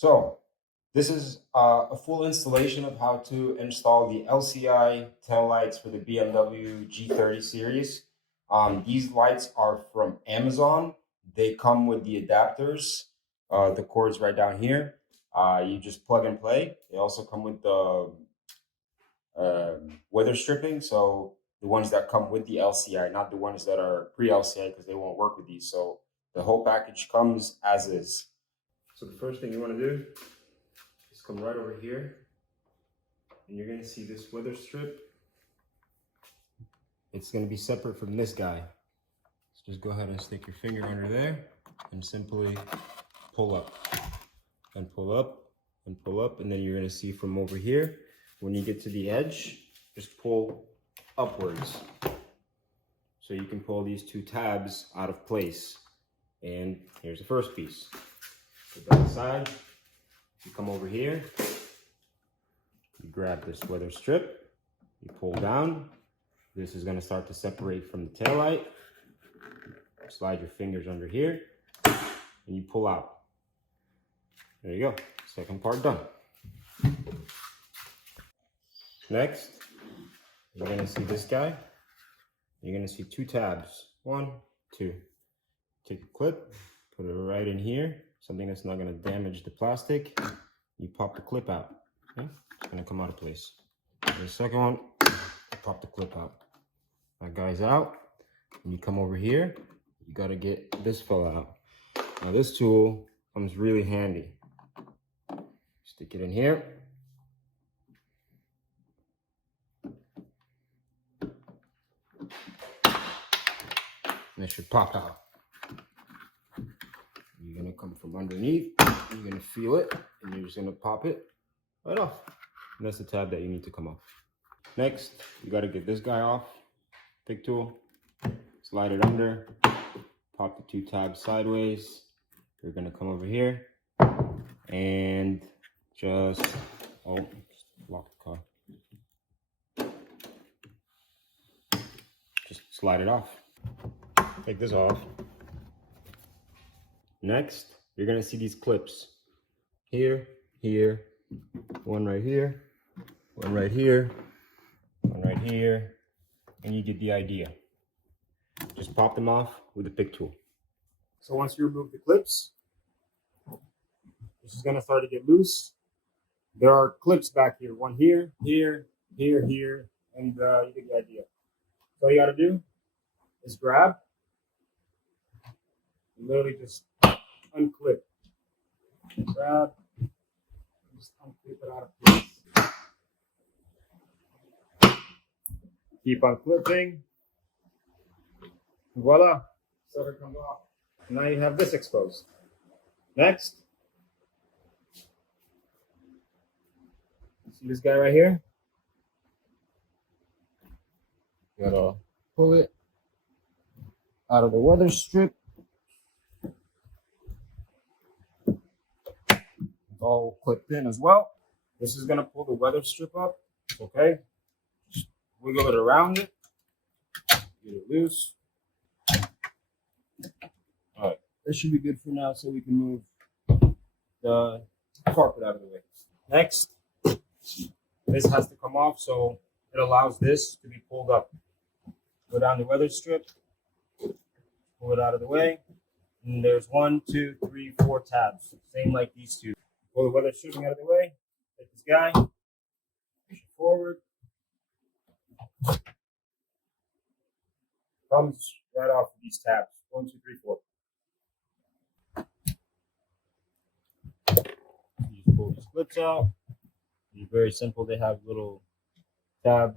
So this is a full installation of how to install the LCI tail lights for the BMW G30 series. These lights are from Amazon. They come with the adapters, the cords right down here. You just plug and play. They also come with the weather stripping. So the ones that come with the LCI, not the ones that are pre-LCI, because they won't work with these. So the whole package comes as is. So the first thing you want to do is come right over here, and you're going to see this weather strip. It's going to be separate from this guy. So just go ahead and stick your finger under there and simply pull up and pull up and pull up, and then you're going to see from over here, when you get to the edge, just pull upwards. So you can pull these two tabs out of place. And here's the first piece. Put that aside. You come over here, you grab this weather strip, you pull down. This is going to start to separate from the taillight. Slide your fingers under here, and you pull out. There you go. Second part done. Next, you're going to see this guy. You're going to see two tabs. 1, 2. Take a clip, put it right in here. Something that's not going to damage the plastic. You pop the clip out. Okay? It's going to come out of place. The second one, pop the clip out. That guy's out. And you come over here. You got to get this fella out. Now this tool comes really handy. Stick it in here. And it should pop out. You're going to come from underneath, you're going to feel it, and you're just going to pop it right off. And that's the tab that you need to come off. Next, you got to get this guy off. Pick tool, slide it under, pop the two tabs sideways. You're going to come over here and just, lock the car. Just slide it off. Take this off. Next, you're going to see these clips. Here, here, one right here, one right here, one right here, and you get the idea. Just pop them off with a pick tool. So once you remove the clips, this is going to start to get loose. There are clips back here. One here, here, here, here, and you get the idea. So all you got to do is grab, and literally just unclip. Grab, just unclip it out of place. Keep unclipping. Voila, sucker comes off. Now you have this exposed. Next, see this guy right here? Gotta pull it out of the weather strip. It's all clipped in as well. This is gonna pull the weather strip up, okay? Just wiggle it around it, get it loose. All right, this should be good for now, so we can move the carpet out of the way. Next, this has to come off, so it allows this to be pulled up. Go down the weather strip, pull it out of the way, and there's 1, 2, 3, 4 tabs, same like these two. Pull the weather stripping out of the way, take this guy, push it forward, comes right off of these tabs. 1, 2, 3, 4. You just pull these clips out. It's very simple. They have little tab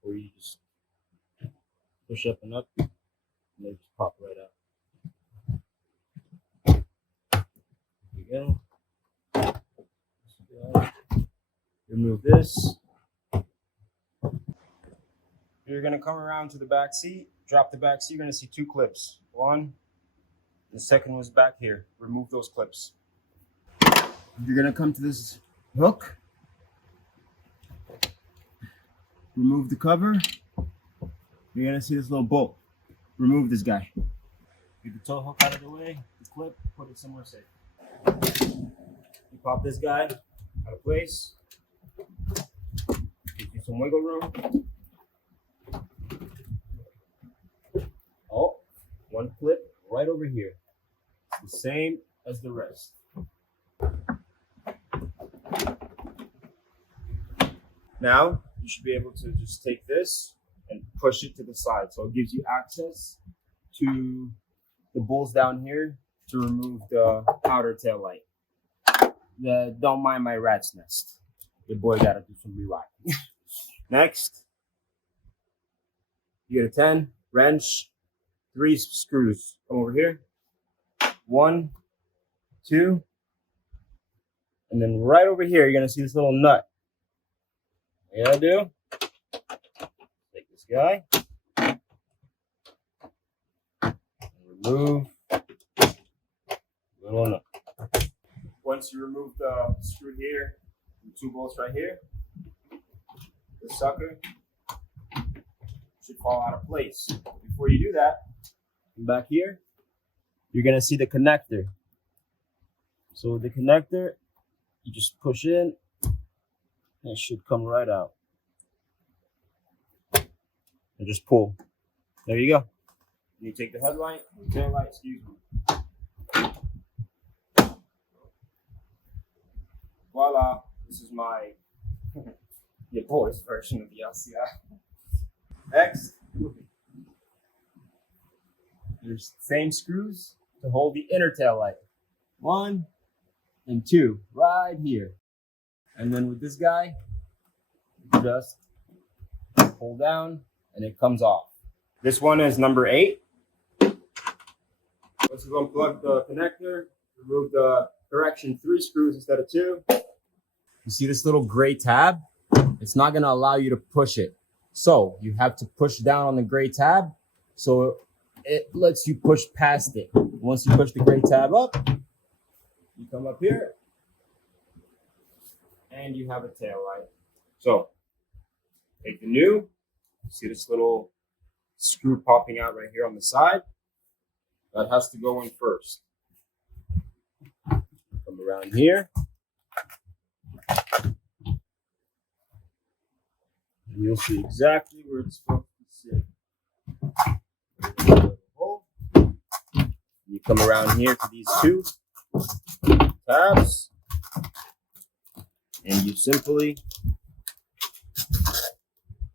where you just push up and up, and they just pop right out. There you go. Remove this. You're gonna come around to the back seat. Drop the back seat. You're gonna see 2 clips. One, the second one's back here. Remove those clips. You're gonna come to this hook. Remove the cover. You're gonna see this little bolt. Remove this guy. Get the tow hook out of the way. The clip. Put it somewhere safe. The pop this guy out of place. Give you some wiggle room. Oh, one clip right over here. It's the same as the rest. Now, you should be able to just take this and push it to the side. So it gives you access to the bolts down here to remove the outer tail light. Don't mind my rat's nest. Your boy gotta do some rewiring. Next, you get a 10 wrench, 3 screws. Come over here. 1, 2, and then right over here, you're gonna see this little nut. What you gotta do? Take this guy and remove the little nut. Once you remove the screw here, the 2 bolts right here, the sucker should fall out of place. Before you do that, back here, you're gonna see the connector. So with the connector, you just push in, and it should come right out. And just pull. There you go. And you take the headlight, tail light, excuse me. Voila, this is my your boy's version of the LCI. Next, there's the same screws to hold the inner tail light. 1 and 2 right here. And then with this guy, just pull down and it comes off. This one is number 8. Once you unplug the connector, remove the correction 3 screws instead of 2. You see this little gray tab? It's not going to allow you to push it. So you have to push down on the gray tab so it lets you push past it. Once you push the gray tab up, you come up here and you have a tail light. So take the new, see this little screw popping out right here on the side? That has to go in first. Come around here. And you'll see exactly where it's supposed to sit. You come around here to these 2 tabs, and you simply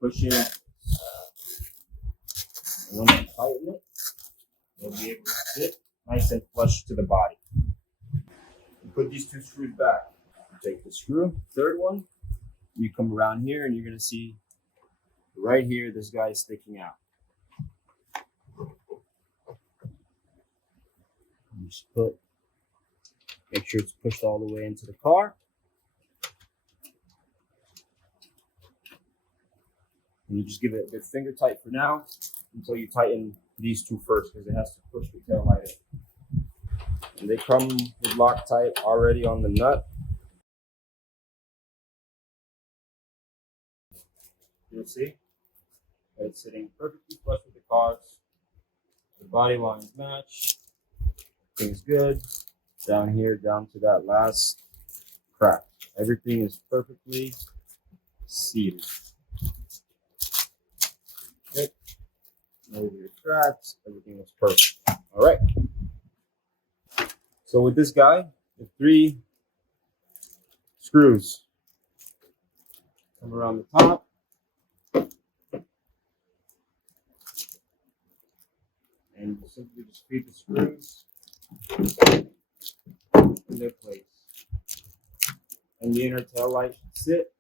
push in. And once you tighten it, you'll be able to sit nice and flush to the body. You put these 2 screws back. You take the screw, 3rd one, you come around here and you're going to see right here, this guy is sticking out. You just make sure it's pushed all the way into the car. And you just give it a good finger tight for now until you tighten these 2 first, because it has to push the tail light in. And they come with Loctite already on the nut. You'll see that it's sitting perfectly flush with the cars. The body lines match. Everything's good. Down here, down to that last crack. Everything is perfectly seated. Okay. No weird cracks. Everything is perfect. All right. So with this guy, the 3 screws come around the top. And you simply just feed the screws in their place. And the inner tail light should sit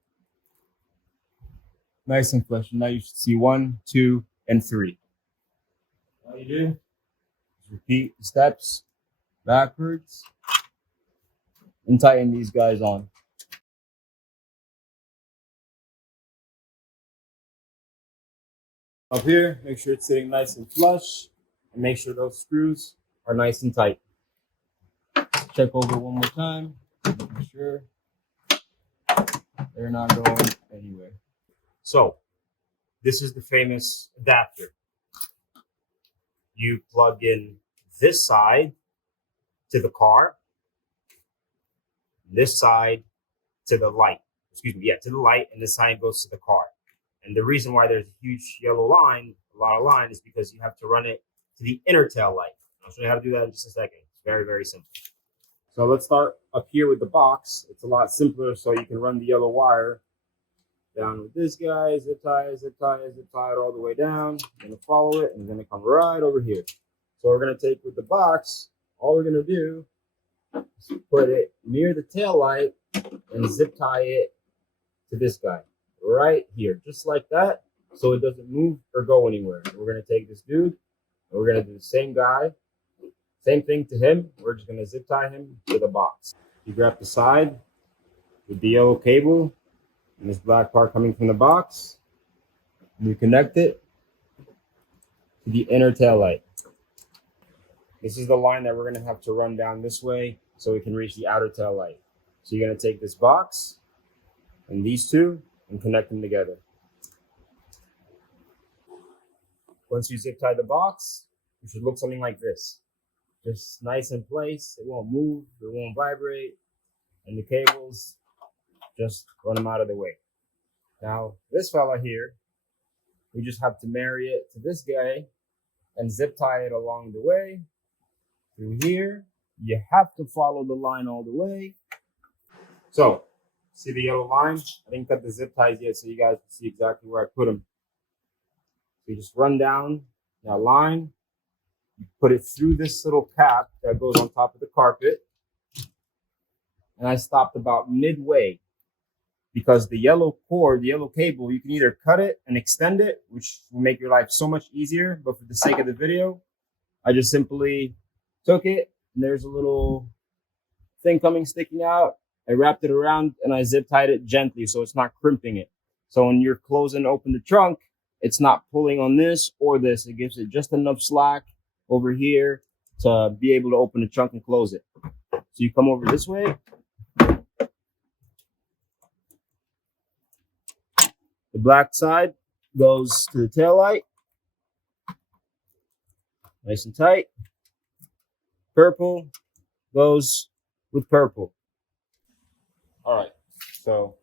nice and flush. Now you should see 1, 2, and 3. All you do is repeat the steps backwards and tighten these guys on. Up here, make sure it's sitting nice and flush. And make sure those screws are nice and tight. Check over one more time. Make sure they're not going anywhere. So, this is the famous adapter. You plug in this side to the car. this side to the light. Excuse me, yeah, to the light, and this side goes to the car. And the reason why there's a huge yellow line, a lot of line, is because you have to run it to the inner tail light. I'll show you how to do that in just a second. It's very, very simple. So let's start up here with the box. It's a lot simpler, so you can run the yellow wire down with this guy, zip tie, zip tie, zip tie it all the way down. I'm gonna follow it, and it's gonna come right over here. So we're gonna take with the box, all we're gonna do is put it near the tail light and zip tie it to this guy right here, just like that, so it doesn't move or go anywhere. We're gonna take this dude, and we're gonna do the same guy, same thing to him. We're just gonna zip tie him to the box. You grab the side with the yellow cable and this black part coming from the box, and you connect it to the inner tail light. This is the line that we're gonna have to run down this way so we can reach the outer tail light. So you're gonna take this box and these two and connect them together. Once you zip tie the box, it should look something like this. Just nice in place. It won't move, it won't vibrate, and the cables, just run them out of the way. Now, this fella here, we just have to marry it to this guy and zip tie it along the way through here. You have to follow the line all the way. So, see the yellow line? I didn't cut the zip ties yet so you guys can see exactly where I put them. So you just run down that line, you put it through this little cap that goes on top of the carpet. And I stopped about midway because the yellow cord, the yellow cable, you can either cut it and extend it, which will make your life so much easier. But for the sake of the video, I just simply took it and there's a little thing sticking out. I wrapped it around and I zip tied it gently so it's not crimping it. So when you're closing open the trunk, it's not pulling on this or this. It gives it just enough slack over here to be able to open the trunk and close it. So you come over this way. The black side goes to the tail light. Nice and tight. Purple goes with purple. All right, so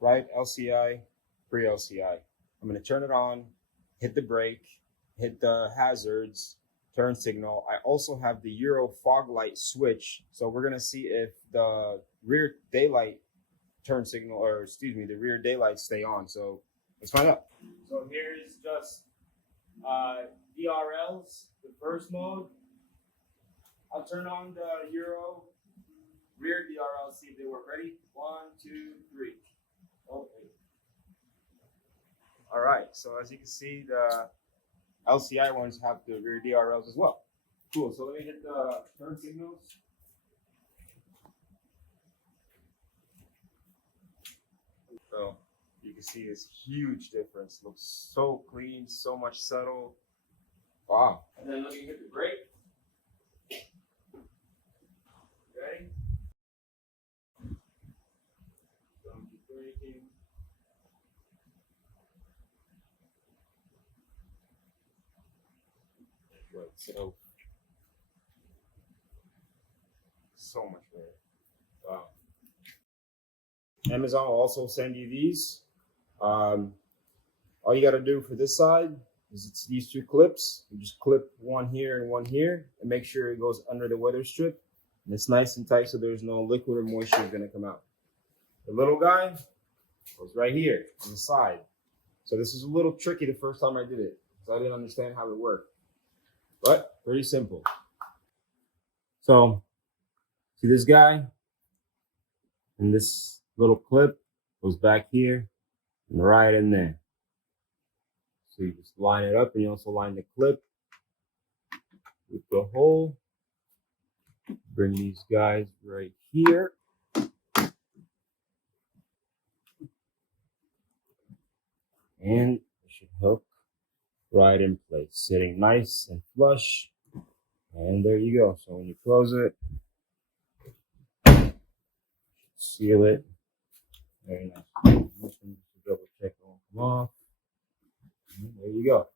right LCI, pre LCI. I'm gonna turn it on, hit the brake, hit the hazards, turn signal. I also have the Euro fog light switch. So we're gonna see if the rear daylight turn signal, or excuse me, the rear daylights stay on. So let's find out. So here's just DRLs, the first mode. I'll turn on the Euro rear DRL, see if they work. Ready? 1, 2, 3. Okay. All right, so as you can see, the LCI ones have the rear DRLs as well. Cool, so let me hit the turn signals. So you can see this huge difference. Looks so clean, so much subtle. Wow. And then let me hit the brake. Okay. Braking. Right, so much better. Wow. Amazon will also send you these. All you got to do for this side is it's these two clips. You just clip one here and one here, and make sure it goes under the weather strip, and it's nice and tight so there's no liquid or moisture going to come out. The little guy goes right here on the side. So this is a little tricky the first time I did it, because I didn't understand how it worked. But pretty simple. So see this guy? And this little clip goes back here and right in there. So you just line it up, and you also line the clip with the hole. Bring these guys right here. And it should hook right in place, sitting nice and flush. And there you go. So when you close it, seal it. Very nice. Double check it won't come off. And there you go.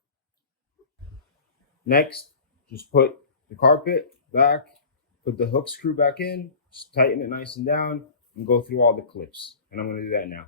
Next, just put the carpet back put the hook screw back in, just tighten it nice and down, and go through all the clips. And I'm gonna do that now.